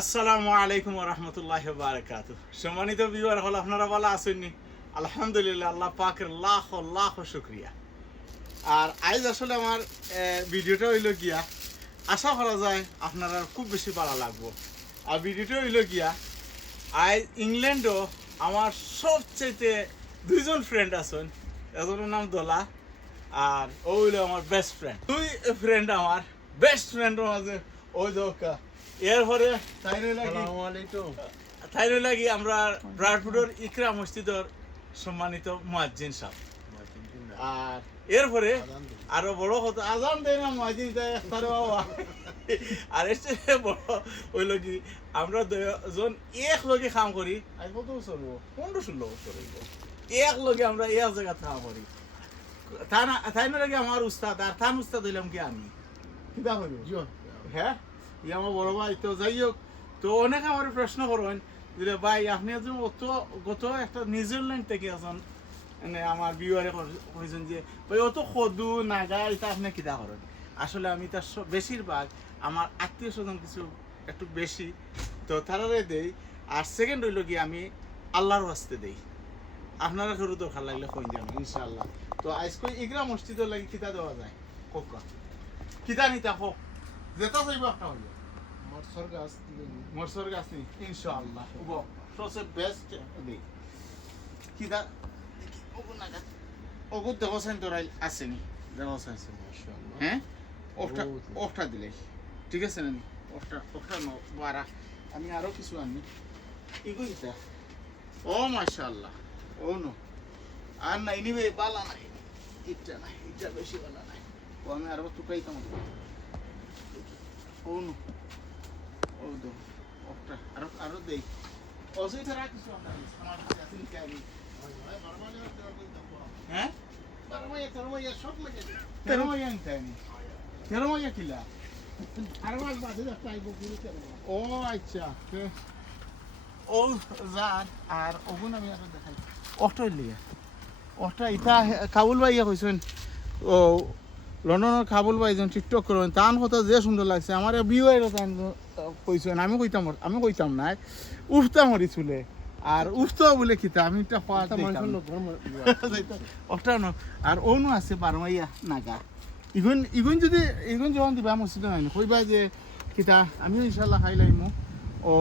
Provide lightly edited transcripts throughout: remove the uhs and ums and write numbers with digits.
আসসালামু আলাইকুম রহমতুল্লাহ বারাকাতু। সম্মানিত ভিউয়ার হল, আপনারা ভালো আছেননি? আলহামদুলিল্লাহ, আল্লাহ পাকের লাখ লাখ শুক্রিয়া। আর আজ আসলে আমার ভিডিওটা হইল গিয়া, আশা করা যায় আপনারা খুব বেশি ভালো লাগবো। আর ভিডিওটা হইল গিয়া, আজ ইংল্যান্ডও আমার সবচেয়ে দুইজন ফ্রেন্ড আছেন। একজনের নাম দোলা, আর ও হইল আমার বেস্ট ফ্রেন্ড। দুই ফ্রেন্ড আমার বেস্ট ফ্রেন্ডের মাঝে ওই দোকা। এরপরে তাই লাগি আমরা ব্রাডফুডের ইকরা মসজিদের সম্মানিত মুয়াজ্জিন সাহেব। আর এরপরে আরো বড় কথা, আজান দেয় না মুয়াজ্জিন দেয় একবারে বাবা। আর এর চেয়ে বড় হইল কি, আমরা দুজন এক লগে কাম করি। আজ কত বছর হইব? 15-16 বছর হইব। এক লগে আমরা এক জায়গায় কাম করি। তাই না লাগে আমার উস্তাদ, আর তার উস্তাদ হইলাম কি আমি। কিতা হইল? হ্যাঁ, ই আমার বড় ভাই। তো যাই হোক, তো অনেকে আমার প্রশ্ন করেন যে ভাই আপনি একজন গত একটা নিউজিল্যান্ড থেকে একজন আমার ভিউয়ারে কইছেন যে ভাই অত সদু নাগা এটা আপনি কিতা করেন। আসলে আমি তার বেশিরভাগ আমার আত্মীয় স্বজন কিছু একটু বেশি, তো তারারে দেই। আর সেকেন্ড হইল কি, আমি আল্লাহর ওয়াস্তে দেই। আপনারা কেউ দরকার লাগলে কইন যাবেন ইনশাআল্লাহ। তো আজকে ইগরা মসজিদের লাগি কিতা দেওয়া যায় কোক, কিতা নিতা হোক যেটা চাইব একটা হইল মরসর গাছ নি ইনশাআল্লাহ সবচেয়ে বেস্ট দেই। কিতা ওগুন দেখছেন তোরাই আসেনি, দেখছেন হ্যাঁ, অফটা দিলে ঠিক আছে না? অফটা বারা আমি আরো কিছু আনি ইগুইতা। ও মাশাআল্লাহ, ও নো আর নাই নিবে বালা নাই, ইটা নাই, ইটা বেশি বালা নাই। ও আমি আরো টুকাইতাম। ও নো ও দো অফটা আরো দেই। অসুবিধা রাখিস আমার কাছে আসেন কি আমি হ্যাঁ তেরো সব লাগে তেরো আনতে আমি তেরো কিলা আরো মাস বাদে ও আচ্ছা ও যার। আর ওগুন আমি এখন দেখাই অফটা লিয়া অফটা ইটা কাবুল ভাইয়া কইছেন। ও লন্ডনের কাবুল ভাই যেন টিকটক করেন, তান কথা যে সুন্দর লাগছে আমার বিয়ে কইছেন। আমি কইতাম না, উফতা মরি চুলে। আর উফতো বলে কিতা আমি একটা অফটা ন। আর ওনো আছে বারমাইয়া নাগা। ইগুন যদি ইগুন যখন দিবা মসজিদে নাই কইবা যে কিতা, আমিও ইনশাল্লাহ খাই লাইমু। ও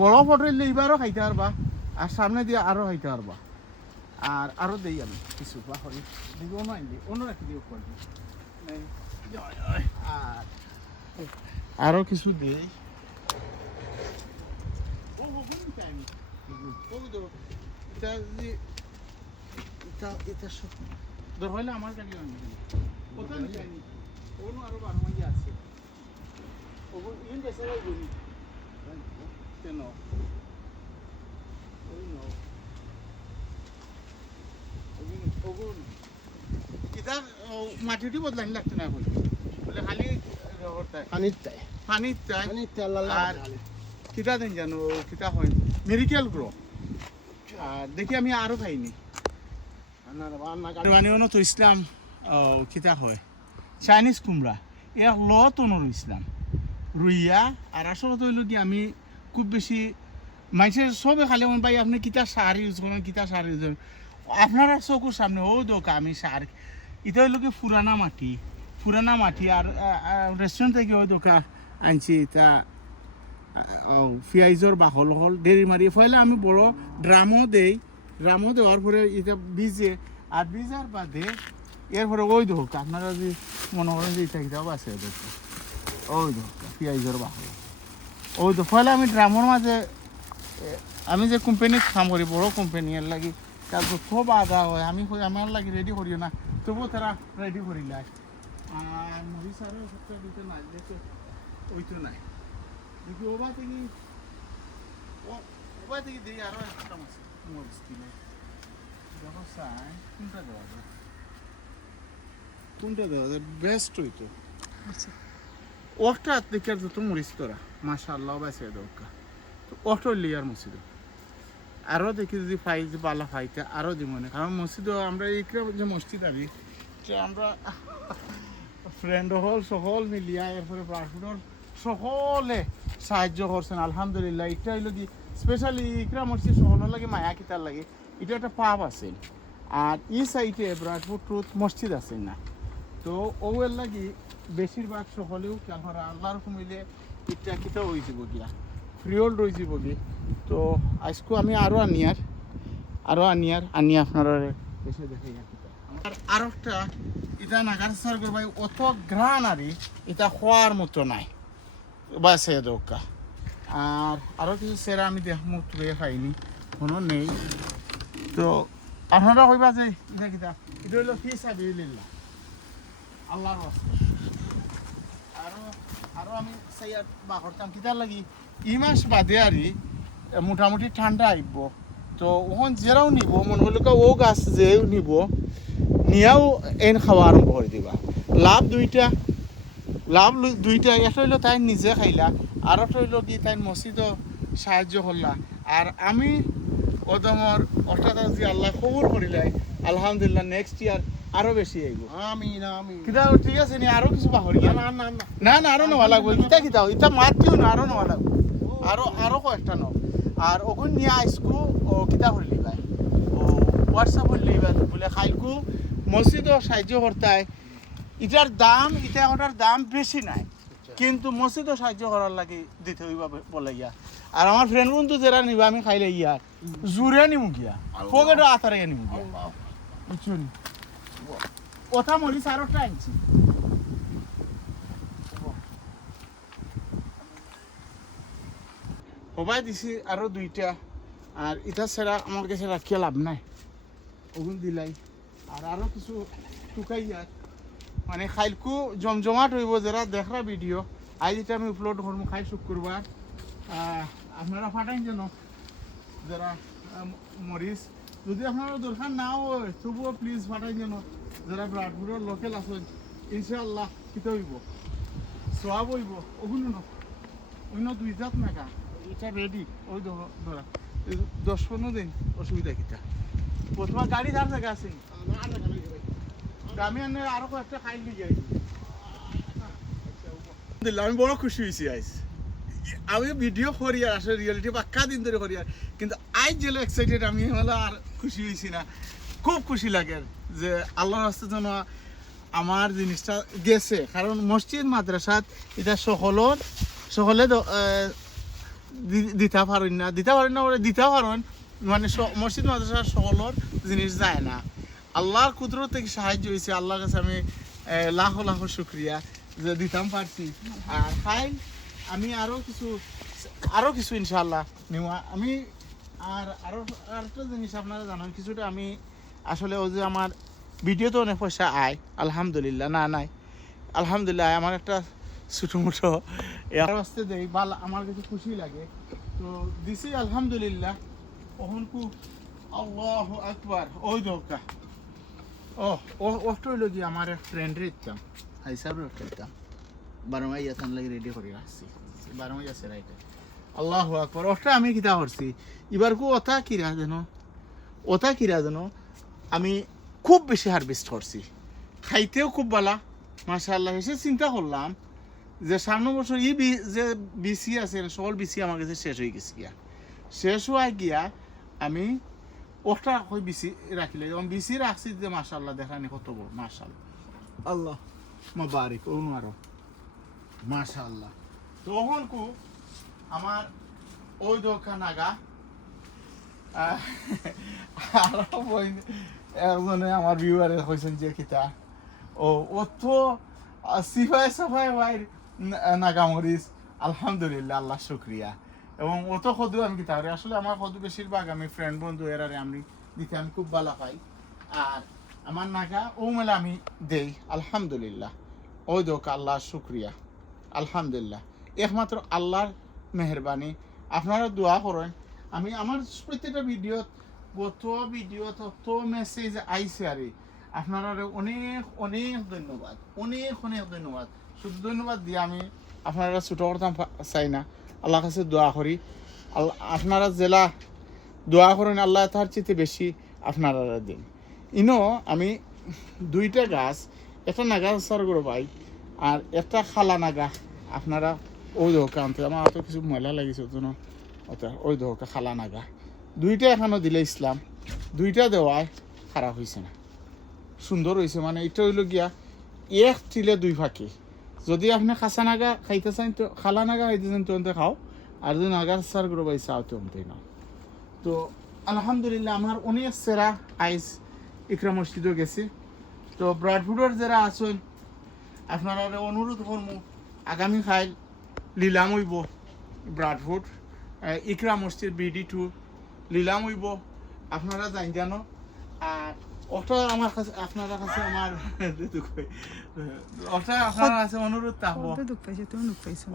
বড় ফটো এইবারও খাইতে পারবা, আর সামনে দিয়ে আরো খাইতে পারবা। আর আরো দেই আমি কিছু বাহরি দিব মাইন্দি অন্য রাখি দিও করবি। আর আরো কিছু দেই। আমার গাড়ি আরো বারো মাঝে আছে কেন মাটিটি বদলানি লাগতো না এখন বলে খালি পানির আর কিতা দেন জানো কিতা হয় মেডিকেল গ্রো। আর দেখি আমি আরো খাইনি তো ইসলাম কিতা হয় চাইনিজ কুমড়া এর লতনর ইসলাম রুইয়া। আর আসলে তো হইল কি, আমি খুব বেশি মানুষের সবে খালি মন পাই আপনি কিতা সার ইউজ করেন, কিতা সার ইউজ করেন। আপনারা চকুর সামনে ও দোকা আমি সার এটা হইল কি পুরানা মাটি। আর রেস্টুরেন্ট থেকে ওই দোকা আনছি তা পিঁয়াজর বাহল হল ডেরি মারি ফেলে আমি বড় ড্রামও দেওয়ার পরে এটা ভিজে। আর ভিজার বাদে এরপরে ওই দোক আপনারা যদি মনে করেন যে এটা কিতাব আছে ওই দোক পিঁয়াজর বাহল ওই তো ফলে আমি ড্রামের মাঝে আমি যে কোম্পানির কাম করি বড় কোম্পানি এর লাগি তার খুব আদা হয়। আমি আমার লাগি রেডি করিও না, তবুও তারা রেডি করিলে। আর মরিচ আরও সবটা দিতে না যেহেতু ওই তো নাই দেখি ওবা থেকে দিই আরও একটা মরিচ দিলে দেখো চাই কোনটা দেওয়া যায় বেস্ট হইতো। আচ্ছা ওটা দেখে যত মরিচ তোরা মাশাআল্লাহ বেঁচে দরকার তো অটো লিয়ার মসজিদ আরও দেখি যদি ফাই যে বালা ফাইতে আরও দিব না। কারণ মসজিদও আমরা এই যে মসজিদ আনি আমরা ফ্রেন্ড হল সকল মিলিয়া এরপরে ব্রাডফুডর সকলে সাহায্য করছেন আলহামদুলিল্লাহ। এটা হইল কি স্পেশালি ইকরা মসজিদ সকলের লাগে মায়া কিতার লাগে এটা একটা পাপ আছে। আর এই সাইডে ব্রাডফুড ট্রুথ মসজিদ আছে না, তো ওর লাগি বেশিরভাগ সকলেও খেয়াল করা আল্লাহর কমিলে এটা কিতা হয়ে যাব গিয়া ফ্রিওল্ড হয়ে যাব গিয়ে। তো আজকে আমি আরও আনিয়া আপনারা এসে দেখে আর আরো একটা এটা নাগার সার করবাই অত গ্রান আরি এটা হওয়ার মতো নাই বাসে দোকা। আর আরও কিছু সেরা আমি দেখমু তুলে খাইনি কোনো নেই। তো আপনারা কইবা যে এটা কিতা এটা হইল ফি সাবিলিল্লাহ আল্লাহর রাস্তা। আরো আমি সেই বা করতাম কিতার লাগি ই মাস বাদে আরি মোটামুটি ঠান্ডা আইব, তো ওখান যেরাও নিব মনে হলো ও গাছ যে নিব নিয়াও এন খাওয়া আরম্ভ করে দিবা। লাভ দুইটা একটা হইলো তাই নিজে খাইলা, আর একটা হইলো কি তাই মসজিদও সাহায্য করলা। আর আমি ওদমর অর্থাৎ যে আল্লাহ কবুল করিলাই আলহামদুলিল্লাহ নেক্সট ইয়ার আরো বেশি আইব। আমি কিতা ঠিক আছে নি আরো কিছু বাহরি না আরো নেওয়া লাগবে কিতা এটা মাতিও না আরো নেওয়া লাগবে আরো কয়েকটা নাও। আর ওগুন নিয়ে আইসকু ও কিতা করে লিবাই ও হোয়াটসঅ্যাপ করে লিবা বলে খাইকু মসজিদও সাহায্য করতায়। এটার দাম বেশি নাই, কিন্তু মসজিদও সাহায্য করার লাগে দিতে হইবা বলে ইয়া। আর আমার ফ্রেন্ড বন্ধু যারা নিবা আমি খাইলে ইয়ার জুড়ে নিমু গিয়া পকেটও আতারে নিমু গিয়া বুঝছুন। কথা মরিস আরোটা আনছি সবাই দিছি আরো দুইটা। আর এটা ছাড়া আমার কাছে রাখিয়া লাভ নাই, ওগুন দিলাই। আর আরো কিছু টুকাই আর মানে খাইলকু জমজমাট হইব যারা দেখরা ভিডিও আজ এটা আমি আপলোড করবো খাই শুক্রবার। আপনারা ফাটাইন যেন যারা মরিচ যদি আপনারা দরকার নাও হয় তবুও প্লিজ ফাটাইন যেন যারা ব্রাডফুডের লোকেল আছেন ইনশাআল্লাহ কিতে হইব সব হইব। ওগুলো অন্য দুই জাত নাকা এটা রেডি ওই ধরা 10-15 দিন অসুবিধা কিটা প্রথমে গাড়ি ধার জায়গা আছে আমি আরো কয়েকটা খাই নিয়ে যাই। আমি বড় খুশি হয়েছি আইস আমি ভিডিও করি আর আসলে রিয়েলিটি পাক্কা দিন ধরে করি আর কিন্তু আজ যেগুলো এক্সাইটেড আমি হলো আর খুশি হয়েছি না। খুব খুশি লাগে যে আল্লাহর রাস্তার জন্য আমার জিনিসটা গেছে, কারণ মসজিদ মাদ্রাসাত এটা সকলে দিতে পারেন না বলে দিতে পারেন মানে মসজিদ মাদ্রাসার সকলের জিনিস যায় না। আল্লাহর কুদরত থেকে সাহায্য হয়েছে, আল্লাহর কাছে আমি লাখো লাখো শুক্রিয়া যে দিতাম পারছি। আর ফাইন আমি আরো কিছু ইনশাআল্লাহ নেওয়া আমি আরেকটা জিনিস আপনারা জানান কিছুটা আমি আসলে ওই যে আমার ভিডিওতে অনেক পয়সা আয় আলহামদুলিল্লাহ নাই আলহামদুলিল্লাহ আমার একটা ছোটো মোটো এর আসতে দেই বা আমার কাছে খুশি লাগে তো দিছি আলহামদুলিল্লাহ। ওখান কু আল্লাহু আকবার ওই দোকা ওটা হইল কি আমার এক ফ্রেন্ডের ইচ্ছাম হাইসাবের একটা ইচ্ছাম 12 মাইয়া থান লাগে রেডি করে আসছি 12 মাইয়া আছে রাইটে আল্লাহু আকবার ওটা আমি কিতা করছি এবার কু ওটা কিরা যেন আমি খুব বেশি হারভেস্ট করছি খাইতেও খুব ভালো মাশাআল্লাহ। এসে চিন্তা করলাম যে সামনে বছর যে বিসি আছে সকল বিসি আমার কাছে শেষ হয়ে গেছে শেষ হওয়া গিয়া আমি ওটা ওই বিসি রাখিলে এবং বিসি রাখছি যে মাশাআল্লাহ দেখানি কত বড় মাশাআল্লাহ আল্লাহ মুবারক ওনু আরো মাশাআল্লাহ। তখন কু আমার ওই দোকান আগা আরো একজনে আমার ভিউয়ারে হয়েছেন যে কিতা ও তো সিফাই ভাই নাগামরিস আলহামদুলিল্লাহ আল্লাহ শুক্রিয়া। এবং অত কদু আমি কিতা করি আসলে আমার কদু বেশিরভাগ আমি ফ্রেন্ড বন্ধু এরারে আমি দিতে আমি খুব ভালো পাই। আর আমার নাগা ও মেলা আমি দেই আলহামদুলিল্লাহ ওই দোক আল্লাহ শুক্রিয়া আলহামদুলিল্লাহ একমাত্র আল্লাহর মেহরবানি। আপনারা দোয়া করেন আমি আমার প্রত্যেকটা ভিডিও তত মেসেজ আইসে আর আপনারা অনেক অনেক ধন্যবাদ অনেক ধন্যবাদ। শুধু ধন্যবাদ দিয়ে আমি আপনারা ছোটো করতাম চাই না আল্লাহর কাছে দোয়া করি আপনারা জেলা দোয়া করেন আল্লাহ তার চেয়ে বেশি আপনারা দিন। আমি দুইটা গাছ একটা নাগা সার করে পাই আর একটা খালা নাগা আপনারা ওই দোকা আনতে আমার তো কিছু ময়লা লাগিছে জন্য ওটা ওই দোকা খালা নাগা দুইটা এখনো দিলে ইসলাম দুইটা দেওয়ায় খারাপ হয়েছে না সুন্দর হয়েছে মানে এটা হইল গিয়া এক টিলে দুই ফাঁকি যদি আপনি খাসা নাগা খাইতে চান তো খালা নাগা খাইতে চান তো অন্তে খাও আর যদি নাগার সার করে পাই চাও তো অন্তে নাও তো আলহামদুলিল্লাহ আমার অনেক সেরা আইস ইকরা মসজিদও গেছি তো ব্রাডফুডের যারা আছেন আপনারা অনুরোধ করবো আগামী খাইল লিলাম হইব ব্রাডফুড ইকরা মসজিদ BD2 লিলাম হইব আপনারা জান জানো আর ওটা আমার কাছে আপনারা কাছে আমার ওটা আপনার কাছে অনুরোধ থাকবো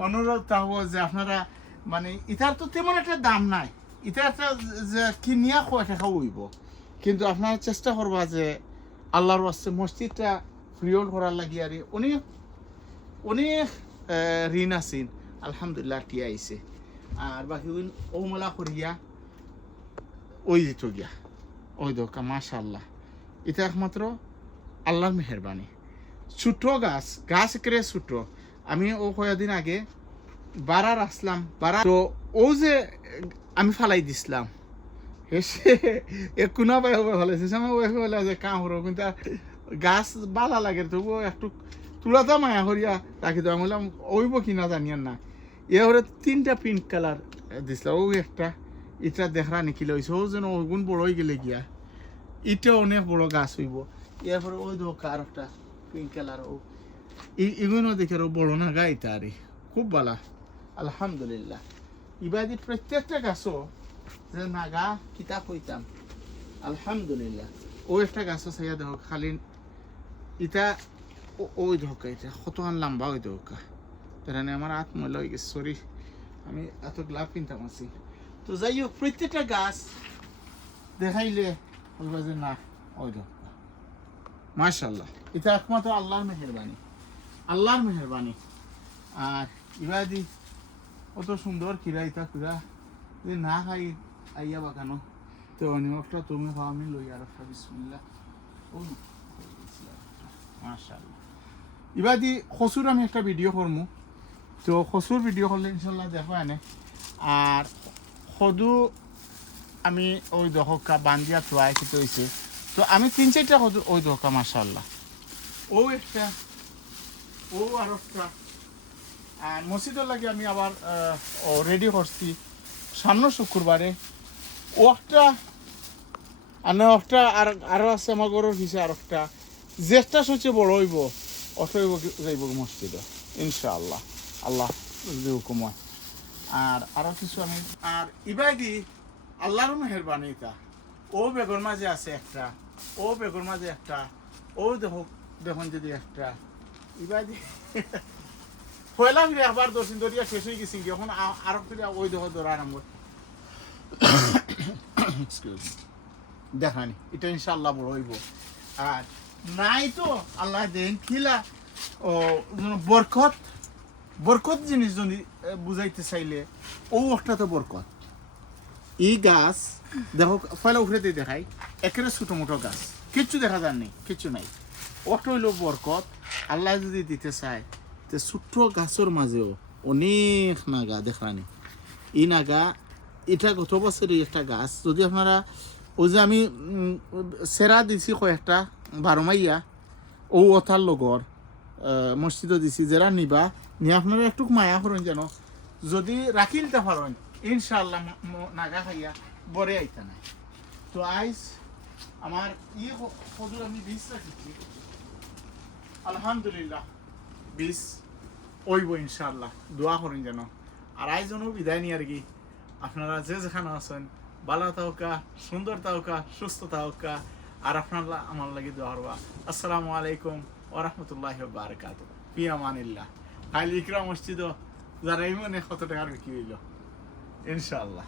অনুরোধ থাকবো যে আপনারা মানে ইটার তো তেমন একটা দাম নাই এটা একটা যে কিনিয়া খোয়া টাকা হইব কিন্তু আপনারা চেষ্টা করবা যে আল্লাহর ওয়াস্তে মসজিদটা ফ্রিওল করার লাগি আর অনেক অনেক ঋণ আছেন আলহামদুলিল্লাহ টিয়া আইছে আর বাকি ওমলা করিয়া ওই যেত গিয়া ওই দোকা মাশাআল্লাহ এটা একমাত্র আল্লাহর মেহেরবানি ছোট গাছ গাছ করে ছোট আমি ও কয়েকদিন আগে বারার আসলাম বারা তো ও যে আমি ফালাই দিছিলাম এসে কোনা পাই ফেলেছে আমার ওয়াইফে বলে যে কাম হরো কিন্তু গাছ বালা লাগে তবুও একটু তুলাতা মায়া করিয়া রাখি তো আমি বললাম ওইব কিনা জানিয়ান না এবারে 3টা পিঙ্ক কালার দিছিলাম ও একটা এটা দেখা নিখিল হয়েছে ও যেন ওগুন বড় হয়ে গেলে গিয়া এটা অনেক বড় গাছ হইব এরপরে ওই দোকা আর একটা পিঙ্ক কালার ও এগুলো দেখে বড় না গা এটা আরে খুব ভালো আলহামদুলিল্লাহ ইবাদি প্রত্যেকটা গাছও যে নাগা কিতাব হইতাম আলহামদুলিল্লাহ ও একটা গাছও চাইয়া দেখো খালি ইটা ওই ধোকা এটা কতক্ষণ লম্বা ওই ধোকা তার আমার হাত ময়লা হয়ে গেছে সরি আমি এত গ্লাভ কিনতাম আছি তো যাই হোক প্রত্যেকটা গাছ দেখাইলে বলবা যে না ওই ধোকা মাশাআল্লাহ এটা একমাত্র আল্লাহর মেহেরবানি আর ইবাদি কত সুন্দর কিরাইতা কিরা যে না খাই আইয়া বাগানো তো অনেকটা তুমি খাওয়া আমি লই আর একটা বিসমিল্লাহ ও মাশাআল্লাহ ইবাদি খসুর আমি একটা ভিডিও করবো তো খসুর ভিডিও করলে ইনশাল্লাহ দেখো এনে আর সদু আমি ওই দহকা বান্দিয়া থোয়াই খেতে হয়েছে তো আমি 3-4টা সদু ওই দহকা মাশাআল্লাহ ও একটা ও আর একটা আর মসজিদের লাগে আমি আবার রেডি করছি সামনে শুক্রবারে ও একটা একটা আর আরও আছে আমার ঘরের পিছিয়ে আর একটা যেটা সবচেয়ে বড় হইব অত যাইব মসজিদে ইনশাআল্লাহ আল্লাহ যদি হুকুম হয় আর আরও কিছু আমি আর ইবাদি আল্লাহর মেহেরবানি এটা ও বেগর মাঝে আছে একটা ও বেগর মাঝে একটা ও দেখুন যদি একটা ইবাদি পয়লা ফিরে আবার 10 দিন ধরিয়া শেষ হয়ে গেছি এখন আরো ফিরে ওই দেখো ধরা আরম্ভ দেখানি এটা ইনশাআল্লাহ বড় হইব আর নাই তো আল্লাহ দেন কিলা ও বরকত জিনিস যদি বুঝাইতে চাইলে ও একটা তো বরকত এই গাছ দেখো পয়লা উঠে দিয়ে দেখাই একেবারে ছোটো মোটো গাছ কিচ্ছু দেখা যায়নি কিচ্ছু নাই ওটা হইল বরকত আল্লাহ যদি দিতে চায় তো ছোট্ট গাছের মাঝেও অনেক নাগা দেখানি এই নাগা এটা গত বছরের একটা গাছ যদি আপনারা ওই যে আমি সেরা দিছি কয়েকটা 12 মাইয়া ও ওথার লগর মসজিদও দিছি যারা নিবা নিয়ে আপনারা একটু মায়া করেন যেন যদি রাখিলতে পারেন ইনশাআল্লাহ নাগা খাইয়া বরে আইতা না তো আইস আমার খজুর আমি 20 রাখিছি আলহামদুলিল্লাহ 20 ওইব ইনশাআল্লাহ দোয়া করেন যেন আর আইজনও বিদায় নিয়ে আর কি আপনারা যে যেখানে আছেন ভালো থাকা সুন্দর থাকা সুস্থ থাকা আর আপনারা আমার লাগে দোয়া করবা আসসালামু আলাইকুম ওয়া রাহমাতুল্লাহি ওয়া বারাকাতুহু ফি আমানিল্লাহ আল ইকরা মসজিদ যারা এই মনে কত টাকার বিক্রি হইল ইনশাআল্লাহ